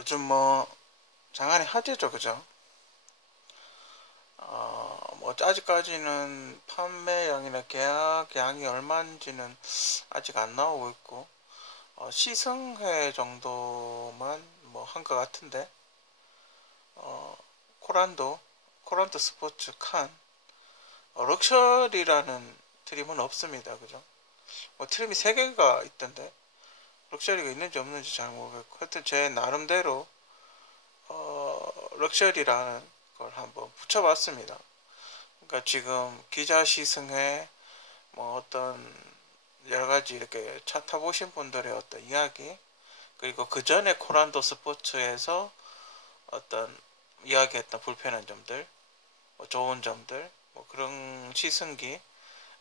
요즘 뭐 장안의 화제죠, 그죠? 뭐 아직까지는 판매량이나 계약량이 얼마인지는 아직 안 나오고 있고, 시승회 정도만 뭐 한 것 같은데, 어, 코란도 코란도 스포츠 칸 럭셔리라는 트림은 없습니다, 그죠? 뭐 트림이 3개가 있던데 럭셔리가 있는지 없는지 잘 모르겠고, 하여튼 제 나름대로 럭셔리라는 걸 한번 붙여봤습니다. 그러니까 지금 기자 시승회 뭐 어떤 여러 가지 이렇게 차 타보신 분들의 어떤 이야기, 그리고 그 전에 코란도 스포츠에서 어떤 이야기했던 불편한 점들, 뭐 좋은 점들, 뭐 그런 시승기,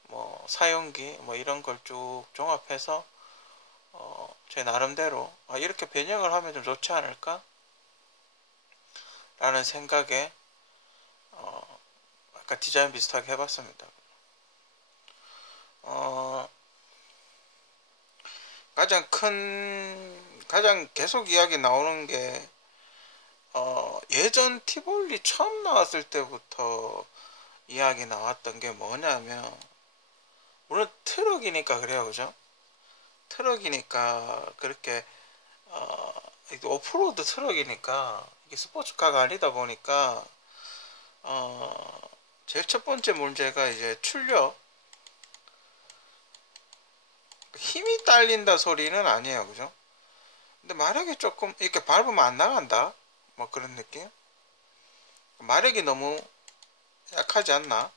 뭐 사용기, 뭐 이런 걸 쭉 종합해서 제 나름대로 이렇게 변형을 하면 좀 좋지 않을까? 라는 생각에 아까 디자인 비슷하게 해봤습니다. 어, 가장 계속 이야기 나오는 게, 예전 티볼리 처음 나왔을 때부터 이야기 나왔던 게 뭐냐면, 물론 트럭이니까 그래요, 그죠? 트럭이니까 그렇게, 어, 오프로드 트럭이니까, 이게 스포츠카가 아니다 보니까, 어, 제일 첫 번째 문제가 이제 출력, 힘이 딸린다 소리는 아니에요, 그죠? 근데 마력이 조금 이렇게 밟으면 안 나간다, 뭐 그런 느낌. 마력이 너무 약하지 않나,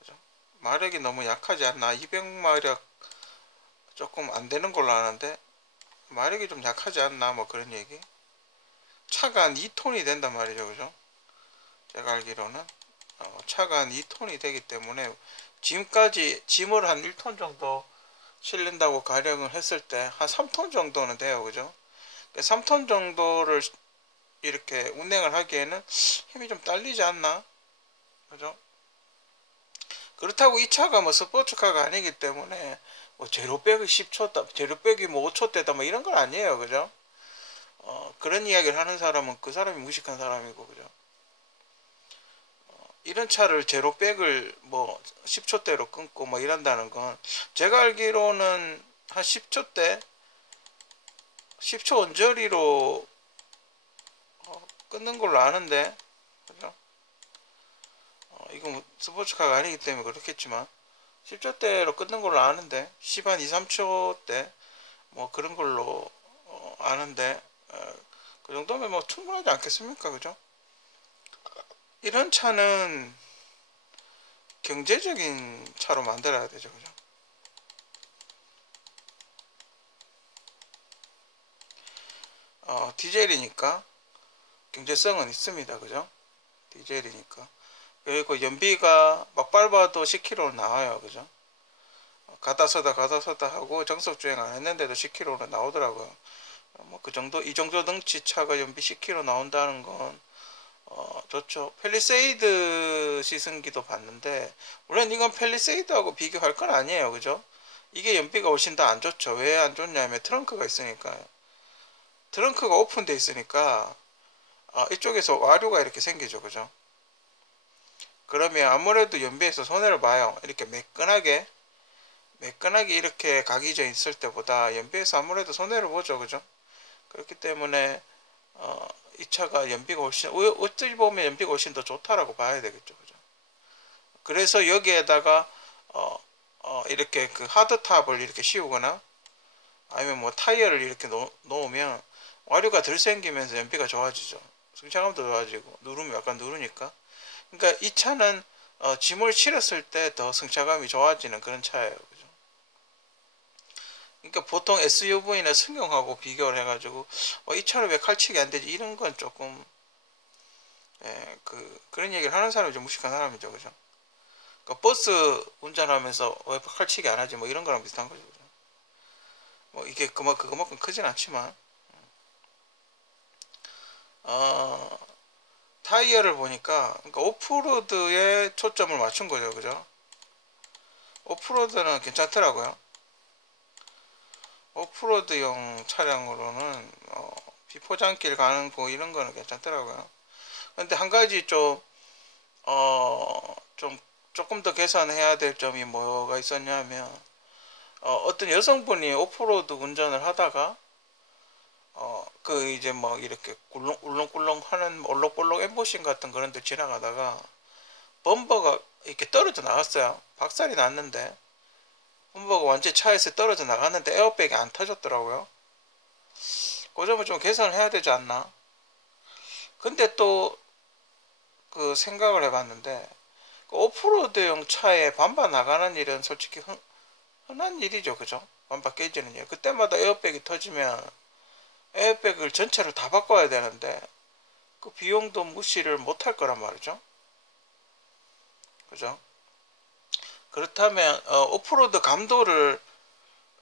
그죠? 마력이 너무 약하지 않나. 200마력 조금 안 되는 걸로 아는데 마력이 좀 약하지 않나, 뭐 그런 얘기. 차가 한 2톤이 된단 말이죠, 그죠? 제가 알기로는 차가 한 2톤이 되기 때문에 짐까지 짐을 한 1톤 정도 실린다고 가령을 했을 때 한 3톤 정도는 돼요, 그죠? 3톤 정도를 이렇게 운행을 하기에는 힘이 좀 딸리지 않나, 그죠? 그렇다고 이 차가 뭐 스포츠카가 아니기 때문에 뭐 제로 백이 10초다, 제로 백이 뭐 5초대다, 뭐 이런 건 아니에요, 그죠? 그런 이야기를 하는 사람은 그 사람이 무식한 사람이고, 그죠? 이런 차를 제로 백을 뭐 10초대로 끊고 뭐 이런다는 건, 제가 알기로는 한 10초대, 10초 언저리로 끊는 걸로 아는데, 그죠? 이건 뭐 스포츠카가 아니기 때문에 그렇겠지만 10초대로 끊는 걸로 아는데, 10 한 2, 3초대 뭐 그런 걸로 아는데, 그 정도면 뭐 충분하지 않겠습니까, 그죠? 이런 차는 경제적인 차로 만들어야 되죠, 그죠? 디젤이니까 경제성은 있습니다, 그죠? 디젤이니까. 그리고 연비가 막 밟아도 10km 나와요, 그죠? 가다 서다 하고 정속 주행 안 했는데도 10km로 나오더라고요. 뭐 그 정도, 이 정도 덩치 차가 연비 10km 나온다는 건 좋죠. 펠리세이드 시승기도 봤는데, 물론 이건 펠리세이드하고 비교할 건 아니에요, 그죠? 이게 연비가 훨씬 더 안 좋죠. 왜 안 좋냐면 트렁크가 있으니까요. 트렁크가 오픈돼 있으니까 이쪽에서 와류가 이렇게 생기죠, 그죠? 그러면 아무래도 연비에서 손해를 봐요. 이렇게 매끈하게 이렇게 각이져 있을 때보다 연비에서 아무래도 손해를 보죠, 그죠? 그렇기 때문에 이 차가 연비가 훨씬, 어찌 보면 연비가 훨씬 더 좋다라고 봐야 되겠죠, 그죠? 그래서 여기에다가 이렇게 그 하드탑을 이렇게 씌우거나 아니면 뭐 타이어를 이렇게 놓으면 와류가 덜 생기면서 연비가 좋아지죠. 승차감도 좋아지고, 누르면 약간 누르니까. 그러니까 이 차는 짐을 실었을 때 더 승차감이 좋아지는 그런 차예요, 그죠? 그러니까 보통 SUV나 승용하고 비교를 해가지고 이 차는 왜 칼치기 안 되지, 이런 건 조금, 예, 그런 얘기를 하는 사람이 좀 무식한 사람이죠, 그죠? 그러니까 버스 운전하면서 왜 칼치기 안 하지, 뭐 이런 거랑 비슷한 거죠, 그죠? 뭐 이게 그만큼 크진 않지만, 어, 타이어를 보니까, 그러니까 오프로드에 초점을 맞춘 거죠, 그죠? 오프로드는 괜찮더라고요. 오프로드용 차량으로는 비포장길 가는 거 이런 거는 괜찮더라고요. 근데 한 가지 좀 조금 더 개선해야 될 점이 뭐가 있었냐면 어떤 여성분이 오프로드 운전을 하다가 그 이제 뭐 이렇게 울렁울렁 하는 올록볼록 엠보싱 같은 그런 데 지나가다가 범버가 이렇게 떨어져 나갔어요. 박살이 났는데 범버가 완전히 차에서 떨어져 나갔는데 에어백이 안 터졌더라고요. 그 점을 좀 개선을 해야 되지 않나. 근데 또 그 생각을 해봤는데 그 오프로드용 차에 반바 나가는 일은 솔직히 흔한 일이죠. 그죠? 반바 깨지는 일. 그때마다 에어백이 터지면 에어백을 전체를 다 바꿔야 되는데 그 비용도 무시를 못할 거란 말이죠. 그죠? 그렇다면 오프로드 감도를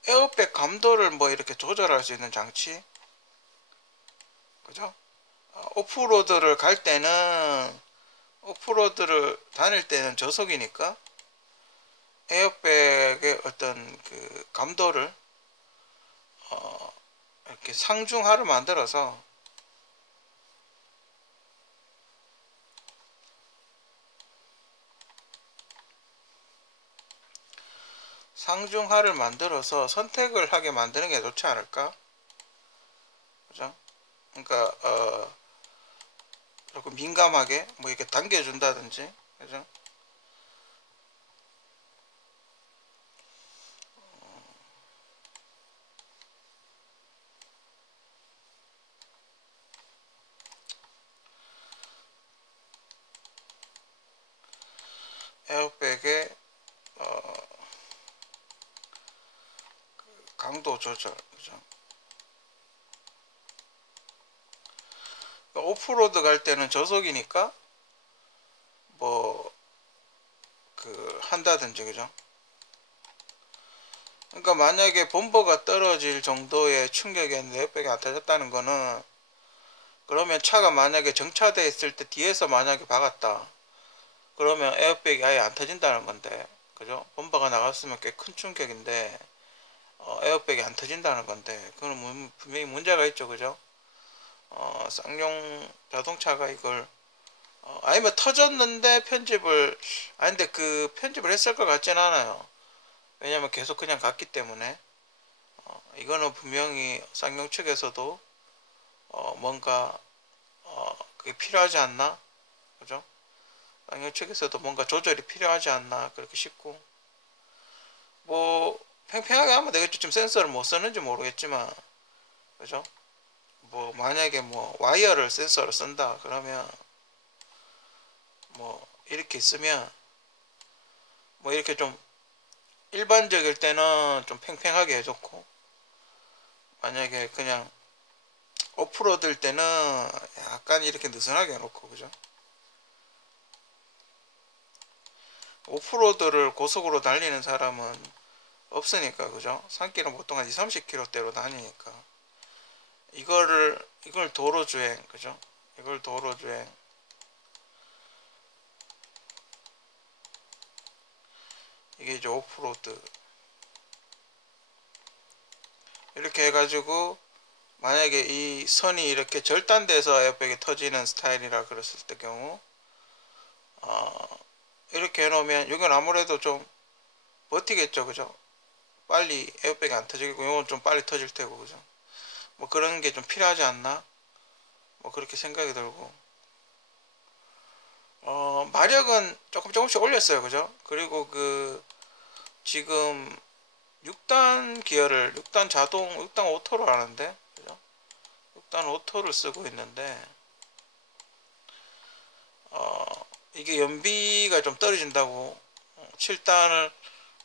에어백 감도를 뭐 이렇게 조절할 수 있는 장치, 그죠? 오프로드를 갈 때는 오프로드를 다닐 때는 저속이니까 에어백의 어떤 그 감도를 이렇게 상중하를 만들어서 선택을 하게 만드는 게 좋지 않을까? 그죠? 그러니까 조금 민감하게 뭐 이렇게 당겨준다든지, 그죠? 에어백의 강도 조절, 그죠? 오프로드 갈 때는 저속이니까 뭐 그 한다든지, 그죠? 그러니까 만약에 범버가 떨어질 정도의 충격이었는데 에어백이 안 터졌다는 거는, 그러면 차가 만약에 정차되어 있을 때 뒤에서 만약에 박았다 그러면 에어백이 아예 안 터진다는 건데, 그죠? 범버가 나갔으면 꽤 큰 충격인데 에어백이 안 터진다는 건데, 그건 분명히 문제가 있죠. 그죠? 쌍용 자동차가 이걸 아니면 터졌는데 근데 그 편집을 했을 것 같진 않아요. 왜냐면 계속 그냥 갔기 때문에. 이거는 분명히 쌍용 측에서도 뭔가 그게 필요하지 않나, 그죠? 쌍용 측에서도 뭔가 조절이 필요하지 않나 그렇게 싶고, 뭐 팽팽하게 하면 되겠죠. 좀 센서를 못 쓰는지 모르겠지만, 그죠? 뭐 만약에 뭐 와이어를 센서로 쓴다 그러면 뭐 이렇게 있으면 뭐 이렇게 좀 일반적일 때는 좀 팽팽하게 해줬고, 만약에 그냥 오프로드일 때는 약간 이렇게 느슨하게 해놓고, 그죠? 오프로드를 고속으로 달리는 사람은 없으니까, 그죠? 산길은 보통 한 2, 30km대로 다니니까 이걸 도로주행, 그죠? 이걸 도로주행, 이게 이제 오프로드 이렇게 해가지고, 만약에 이 선이 이렇게 절단돼서 에어백이 터지는 스타일이라 그랬을 때 경우 이렇게 해놓으면 이건 아무래도 좀 버티겠죠. 그죠? 빨리 에어백이 안 터지고 이건 좀 빨리 터질 테고, 그죠? 뭐 그런 게 좀 필요하지 않나, 뭐 그렇게 생각이 들고, 마력은 조금씩 올렸어요. 그죠? 그리고 지금 6단 기어를 6단 오토로 하는데, 그죠? 6단 오토를 쓰고 있는데 이게 연비가 좀 떨어진다고, 7단을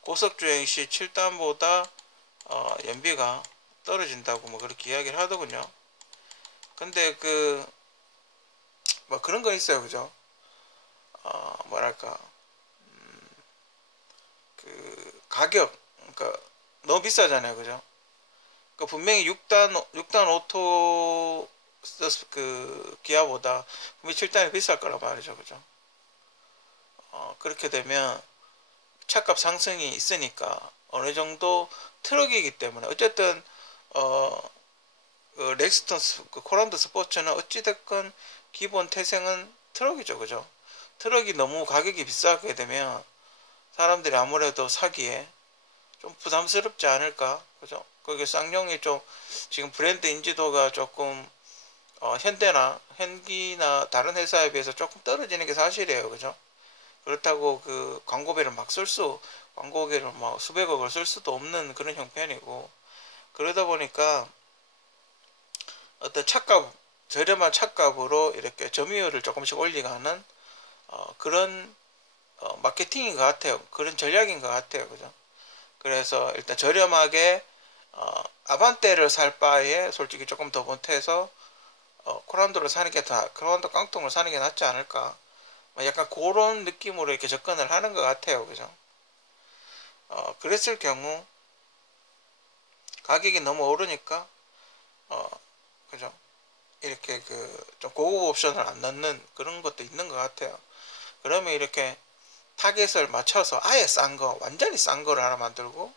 고속주행 시 7단보다 연비가 떨어진다고 뭐 그렇게 이야기를 하더군요. 근데 뭐 그런 거 있어요. 그죠? 뭐랄까, 가격, 그러니까 너무 비싸잖아요. 그죠? 그러니까 분명히 6단 오토 기아보다 분명히 7단이 비쌀 거란 말이죠. 그죠? 그렇게 되면 차값 상승이 있으니까 어느 정도 트럭이기 때문에, 어쨌든 어, 그 렉스턴 그 코란도 스포츠는 어찌됐건 기본 태생은 트럭이죠, 그죠? 트럭이 너무 가격이 비싸게 되면 사람들이 아무래도 사기에 좀 부담스럽지 않을까, 그죠? 거기 쌍용이 좀 지금 브랜드 인지도가 조금 현기나 다른 회사에 비해서 조금 떨어지는 게 사실이에요, 그죠? 그렇다고 그 광고비를 뭐 수백억을 쓸 수도 없는 그런 형편이고, 그러다 보니까 어떤 저렴한 차값으로 이렇게 점유율을 조금씩 올리가는 그런 마케팅인 것 같아요. 그런 전략인 것 같아요, 그죠? 그래서 일단 저렴하게 아반떼를 살 바에 솔직히 조금 더 보태서 코란도 깡통을 사는 게 낫지 않을까. 뭐 약간 그런 느낌으로 이렇게 접근을 하는 것 같아요, 그죠? 그랬을 경우 가격이 너무 오르니까 그죠? 이렇게 그 좀 고급 옵션을 안 넣는 그런 것도 있는 것 같아요. 그러면 이렇게 타겟을 맞춰서 아예 완전히 싼 거를 하나 만들고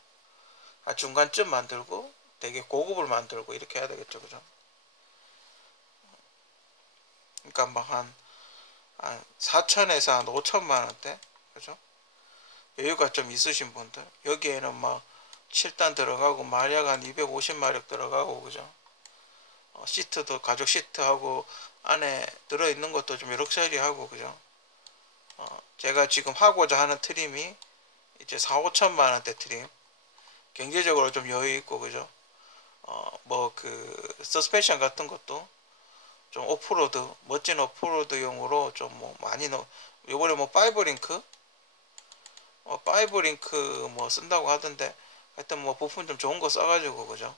중간쯤 만들고 되게 고급을 만들고 이렇게 해야 되겠죠, 그죠? 그러니까 한 4천에서 한 5천만 원대, 그죠? 여유가 좀 있으신 분들 여기에는 막 7단 들어가고 마력 한 250마력 들어가고, 그죠? 시트도 가죽 시트하고 안에 들어있는 것도 좀 럭셔리하고, 그죠? 제가 지금 하고자 하는 트림이 이제 4, 5천만 원대 트림, 경제적으로 좀 여유 있고, 그죠? 뭐 그 서스펜션 같은 것도 좀 멋진 오프로드용으로 좀 뭐 많이 요번에 뭐 파이브링크 뭐 쓴다고 하던데, 하여튼 뭐 부품 좀 좋은 거 써가지고, 그죠?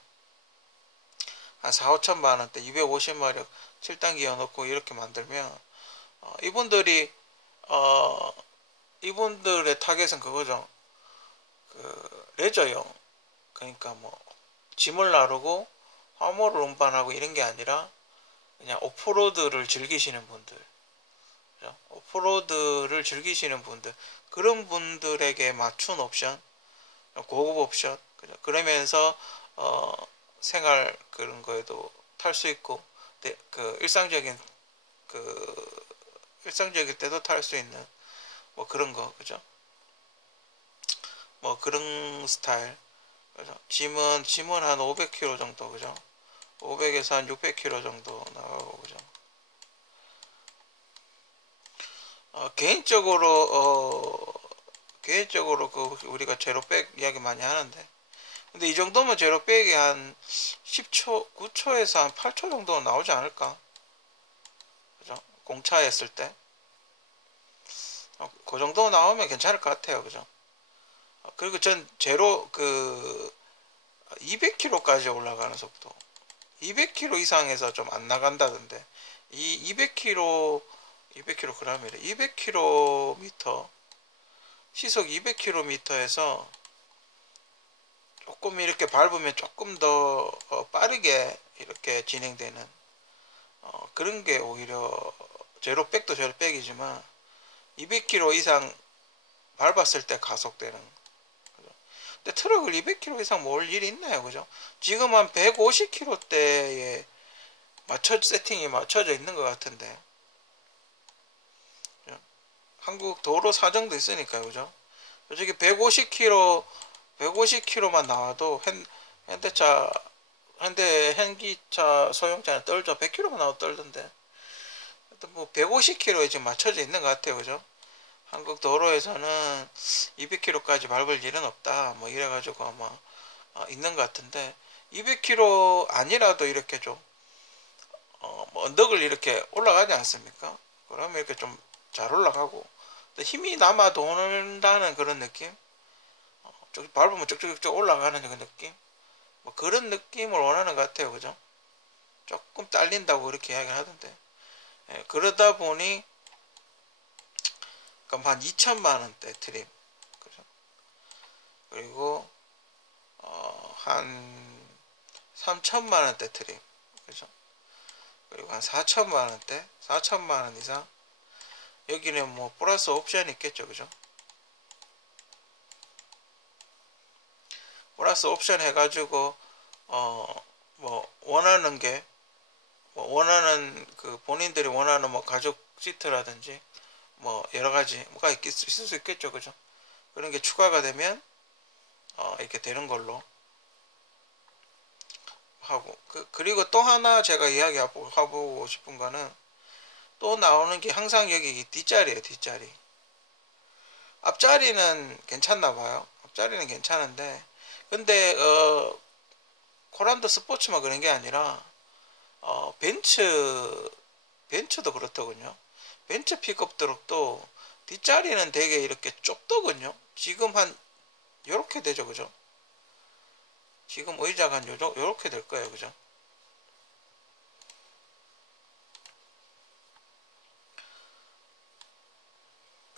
한 4, 5천만 원대 250마력 7단기 넣고 이렇게 만들면 이분들이 이분들의 타겟은 그거죠. 그 레저용, 그러니까 뭐 짐을 나르고 화물을 운반하고 이런 게 아니라 그냥 오프로드를 즐기시는 분들, 그죠? 오프로드를 즐기시는 분들, 그런 분들에게 맞춘 옵션, 고급 옵션, 그죠? 그러면서 생활 그런 거에도 탈 수 있고, 그 일상적일 때도 탈 수 있는 뭐 그런 거, 그죠? 뭐 그런 스타일, 그죠? 짐은 한 500kg 정도, 그죠? 500에서 한 600kg 정도 나가고, 그죠? 개인적으로 그 우리가 제로백 이야기 많이 하는데, 근데 이 정도면 제로백이 한 10초, 9초에서 한 8초 정도 나오지 않을까? 그죠? 공차했을 때. 그 정도 나오면 괜찮을 것 같아요, 그죠? 그리고 전 제로 200km까지 올라가는 속도, 200km 이상에서 좀 안 나간다던데, 이 200km이래. 200km, 시속 200km에서 조금 이렇게 밟으면 조금 더 빠르게 이렇게 진행되는 그런 게 오히려 제로백도 제로백이지만 200km 이상 밟았을 때 가속되는. 근데 트럭을 200km 이상 몰 일이 있나요, 그죠? 지금 한 150km대에 세팅이 맞춰져 있는 것 같은데, 한국 도로 사정도 있으니까요, 그죠? 솔직히 150km만 나와도 현기차 소형차는 떨죠. 100km만 나와도 떨던데. 뭐 150km에 지금 맞춰져 있는 것 같아요, 그죠? 한국 도로에서는 200km까지 밟을 일은 없다, 뭐 이래가지고 아마 있는 것 같은데, 200km 아니라도 이렇게 좀 뭐 언덕을 이렇게 올라가지 않습니까? 그러면 이렇게 좀 잘 올라가고 힘이 남아 도는다는 그런 느낌, 밟으면 쭉쭉쭉 올라가는 그 느낌, 뭐 그런 느낌을 원하는 것 같아요, 그죠? 조금 딸린다고 그렇게 이야기를 하던데, 그러다 보니 그럼 한 2천만 원대 트림, 그죠? 그리고 한 3천만 원대 트림, 그죠? 그리고 한 4천만 원대, 4천만 원 이상, 여기는 뭐 플러스 옵션이 있겠죠, 그죠? 플러스 옵션 해가지고 원하는 게 뭐 원하는 그 본인들이 원하는 뭐 가죽 시트라든지 뭐 여러 가지 뭐가 있을 수 있겠죠, 그죠? 그런 게 추가가 되면 이렇게 되는 걸로 하고 그리고 또 하나 제가 이야기하고 싶은 거는 또 나오는 게 항상 여기 뒷자리예요, 뒷자리. 앞자리는 괜찮나 봐요. 앞자리는 괜찮은데 근데 코란도 스포츠만 그런 게 아니라 벤츠도 그렇더군요. 벤츠 픽업 트럭도 뒷자리는 되게 이렇게 좁더군요. 지금 한 요렇게 되죠, 그죠? 지금 의자가 한 요렇게 될 거예요, 그죠?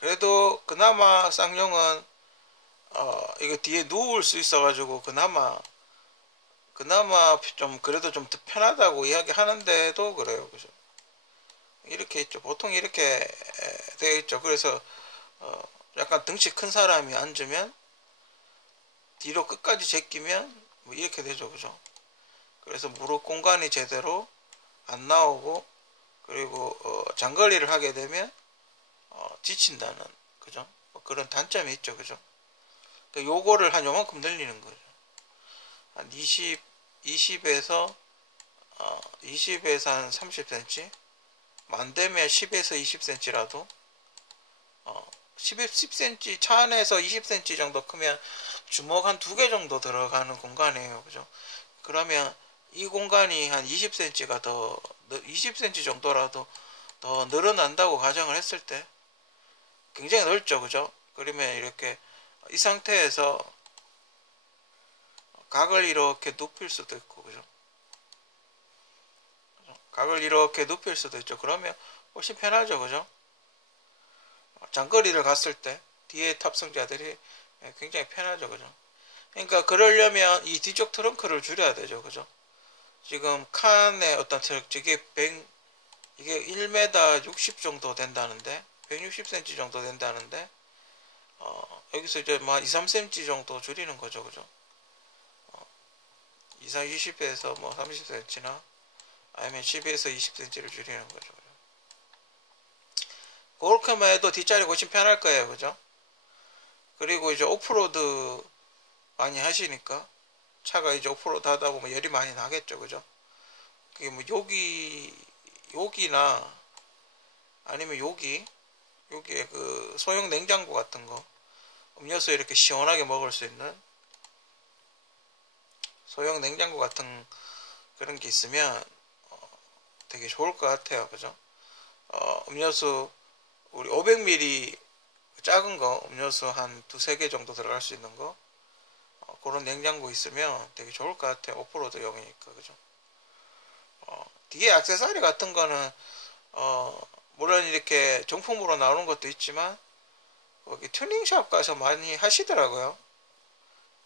그래도 그나마 쌍용은 이거 뒤에 누울 수 있어가지고 그나마 좀 그래도 좀 더 편하다고 이야기하는데도 그래요, 그죠? 이렇게 있죠. 보통 이렇게 되어 있죠. 그래서 약간 덩치 큰 사람이 앉으면 뒤로 끝까지 제끼면 뭐 이렇게 되죠, 그죠? 그래서 무릎 공간이 제대로 안 나오고 그리고 장거리를 하게 되면 지친다는, 그죠? 뭐 그런 단점이 있죠, 그죠? 그러니까 요거를 한 요만큼 늘리는 거죠. 한 20에서 한 30cm, 만되면 10에서 20cm라도 10cm, 차 안에서 20cm 정도 크면 주먹 한 2개 정도 들어가는 공간이에요, 그죠? 그러면 이 공간이 한 20cm가 더 20cm 정도라도 더 늘어난다고 가정을 했을 때 굉장히 넓죠, 그죠? 그러면 이렇게 이 상태에서 각을 이렇게 눕힐 수도 있고, 그죠? 각을 이렇게 눕힐 수도 있죠. 그러면 훨씬 편하죠, 그죠? 장거리를 갔을 때 뒤에 탑승자들이 굉장히 편하죠, 그죠? 그러니까 그러려면 이 뒤쪽 트렁크를 줄여야 되죠, 그죠? 지금 칸의 어떤 트렁크, 이게 1m 60 정도 된다는데 160cm 정도 된다는데 여기서 이제 뭐 2, 3cm 정도 줄이는 거죠, 그죠? 20에서 뭐 30cm나 아니면 10에서 20cm를 줄이는 거죠. 그렇게만 해도 뒷자리 훨씬 편할 거예요, 그죠? 그리고 이제 오프로드 많이 하시니까 차가 이제 오프로드 하다 보면 열이 많이 나겠죠, 그죠? 그게 뭐 여기나 아니면 여기에 그 소형 냉장고 같은 거, 음료수 이렇게 시원하게 먹을 수 있는 소형 냉장고 같은 그런 게 있으면 되게 좋을 것 같아요, 그죠? 음료수 우리 500ml 작은 거 음료수 한 2-3개 정도 들어갈 수 있는 거 그런 냉장고 있으면 되게 좋을 것 같아요. 오프로드용이니까, 그죠? 뒤에 액세서리 같은 거는 물론 이렇게 정품으로 나오는 것도 있지만 거기 튜닝샵 가서 많이 하시더라고요.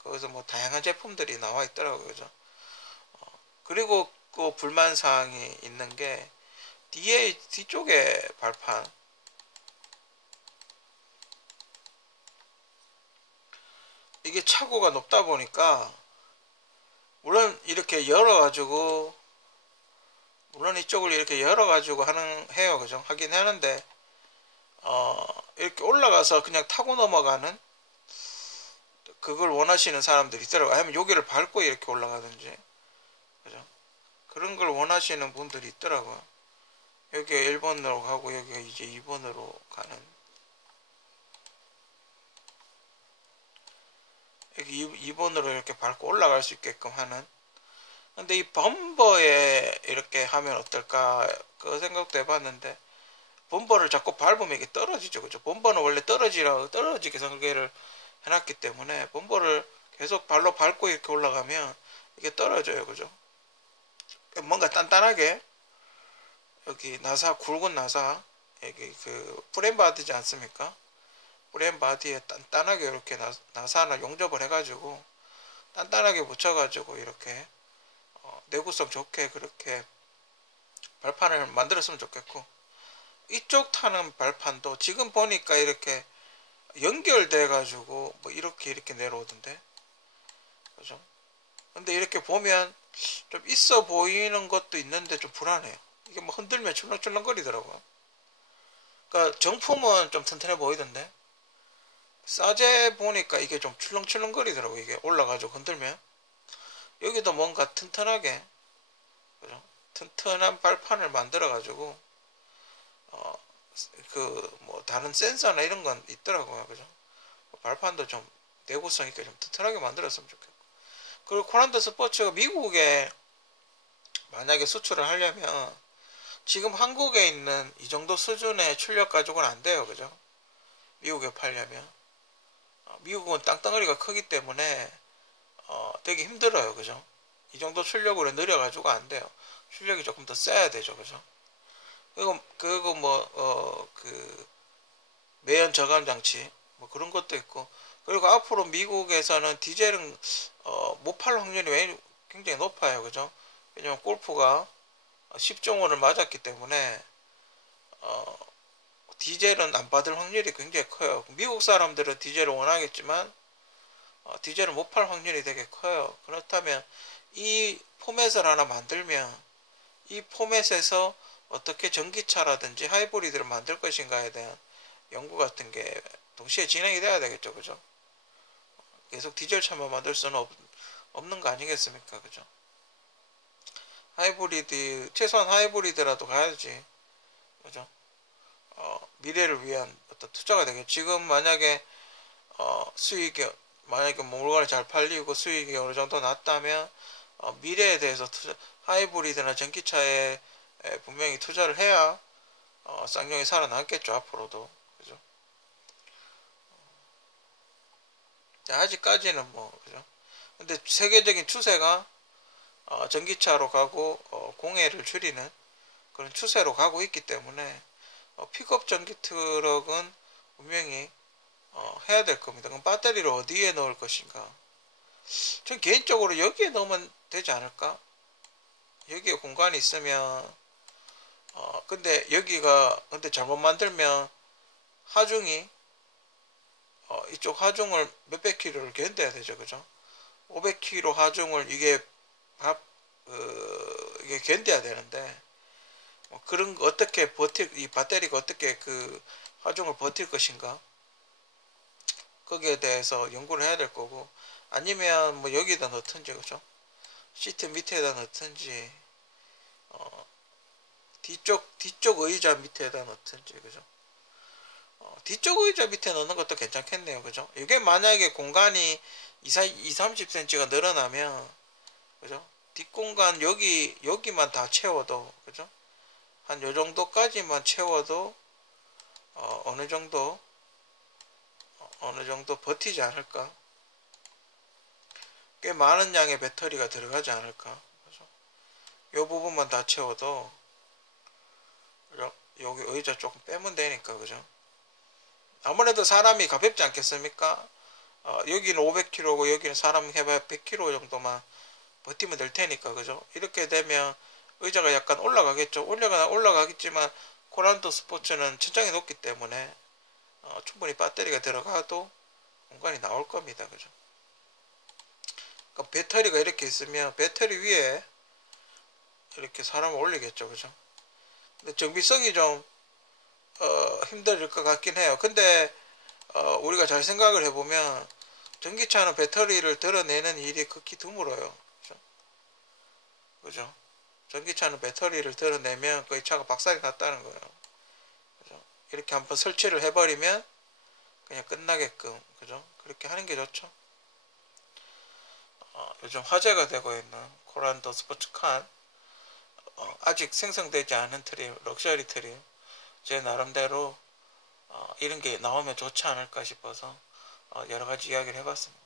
거기서 뭐 다양한 제품들이 나와 있더라고요, 그죠? 그리고 그 불만사항이 있는 게 뒤쪽에 발판, 이게 차고가 높다 보니까 물론 이렇게 열어가지고 물론 이쪽을 이렇게 열어가지고 해요, 그죠? 하긴 하는데 이렇게 올라가서 그냥 타고 넘어가는 그걸 원하시는 사람들이 있더라고요. 아니면 여기를 밟고 이렇게 올라가든지, 그죠? 그런 걸 원하시는 분들이 있더라고요. 여기가 1번으로 가고 여기가 이제 2번으로 가는, 여기 2번으로 이렇게 밟고 올라갈 수 있게끔 하는. 근데 이 범버에 이렇게 하면 어떨까 그 생각도 해봤는데 범버를 자꾸 밟으면 이게 떨어지죠, 그죠? 범버는 원래 떨어지게 설계를 해놨기 때문에 범버를 계속 발로 밟고 이렇게 올라가면 이게 떨어져요, 그죠? 뭔가 단단하게 여기 굵은 나사, 여기 그 프레임바디지 않습니까? 프레임바디에 단단하게 이렇게 나사 하나 용접을 해가지고 단단하게 붙여가지고 이렇게 내구성 좋게 그렇게 발판을 만들었으면 좋겠고, 이쪽 타는 발판도 지금 보니까 이렇게 연결돼 가지고 뭐 이렇게 내려오던데, 그죠? 근데 이렇게 보면 좀 있어 보이는 것도 있는데 좀 불안해요. 이게 뭐 흔들면 출렁출렁거리더라고요. 그러니까 정품은 좀 튼튼해 보이던데 싸제 보니까 이게 좀 출렁출렁거리더라고. 이게 올라가지고 흔들면 여기도 뭔가 튼튼하게, 그죠? 튼튼한 발판을 만들어 가지고 그 뭐 다른 센서나 이런 건 있더라고요. 그죠? 발판도 좀 내구성 있게 좀 튼튼하게 만들었으면 좋겠고. 그리고 코란도 스포츠가 미국에 만약에 수출을 하려면 지금 한국에 있는 이 정도 수준의 출력 가지고는 안 돼요. 그죠? 미국에 팔려면 미국은 땅덩어리가 크기 때문에 되게 힘들어요. 그죠? 이 정도 출력으로 느려가지고 안 돼요. 출력이 조금 더 세야 되죠. 그죠? 그리고 그 매연 저감 장치 뭐 그런 것도 있고, 그리고 앞으로 미국에서는 디젤은 못 팔 확률이 굉장히 높아요. 그죠? 왜냐면 골프가 10종호를 맞았기 때문에 디젤은 안 받을 확률이 굉장히 커요. 미국 사람들은 디젤을 원하겠지만 디젤을 못 팔 확률이 되게 커요. 그렇다면 이 포맷을 하나 만들면 이 포맷에서 어떻게 전기차라든지 하이브리드를 만들 것인가에 대한 연구 같은 게 동시에 진행이 돼야 되겠죠. 그죠? 계속 디젤차만 만들 수는 없는 거 아니겠습니까? 그죠? 하이브리드, 최소한 하이브리드라도 가야지. 그죠? 미래를 위한 어떤 투자가 되겠죠. 지금 만약에 수익이, 만약에 물건이 잘 팔리고 수익이 어느 정도 났다면 미래에 대해서 하이브리드나 전기차에 분명히 투자를 해야 쌍용이 살아남겠죠. 앞으로도. 그죠? 아직까지는 뭐, 그죠? 근데 세계적인 추세가 전기차로 가고 공해를 줄이는 그런 추세로 가고 있기 때문에 픽업 전기 트럭은 분명히 해야 될 겁니다. 그럼 배터리를 어디에 넣을 것인가? 전 개인적으로 여기에 넣으면 되지 않을까? 여기에 공간이 있으면 근데 여기가 근데 잘못 만들면 하중이 이쪽 하중을 몇백 킬로를 견뎌야 되죠. 그죠? 500kg 하중을 이게 이게 견뎌야 되는데 뭐 그런 거 어떻게 이 배터리가 어떻게 그 하중을 버틸 것인가? 거기에 대해서 연구를 해야 될 거고, 아니면 뭐 여기다 넣든지, 그죠? 시트 밑에다 넣든지 뒤쪽 의자 밑에다 넣든지, 그죠? 뒤쪽 의자 밑에 넣는 것도 괜찮겠네요. 그죠? 이게 만약에 공간이 30cm가 늘어나면, 그죠? 뒷공간 여기만 다 채워도, 그죠? 한 요 정도까지만 채워도 어느 정도 버티지 않을까? 꽤 많은 양의 배터리가 들어가지 않을까? 그죠? 요 부분만 다 채워도, 그죠? 여기 의자 조금 빼면 되니까, 그죠? 아무래도 사람이 가볍지 않겠습니까? 여기는 500kg고 여기는 사람 해봐야 100kg 정도만 버티면 될 테니까, 그죠? 이렇게 되면 의자가 약간 올라가겠죠. 올라가겠지만 코란도 스포츠는 천장이 높기 때문에 충분히 배터리가 들어가도 공간이 나올 겁니다. 그죠? 그러니까 배터리가 이렇게 있으면 배터리 위에 이렇게 사람을 올리겠죠. 그죠? 근데 정비성이 좀 힘들 것 같긴 해요. 근데 우리가 잘 생각을 해보면 전기차는 배터리를 드러내는 일이 극히 드물어요. 그죠? 그죠? 전기차는 배터리를 드러내면 그 차가 박살이 났다는 거예요. 그죠? 이렇게 한번 설치를 해버리면 그냥 끝나게끔, 그죠? 그렇게 하는 게 좋죠. 요즘 화제가 되고 있는 코란도 스포츠칸, 아직 생성되지 않은 트림, 럭셔리 트림, 제 나름대로 이런 게 나오면 좋지 않을까 싶어서 여러 가지 이야기를 해봤습니다.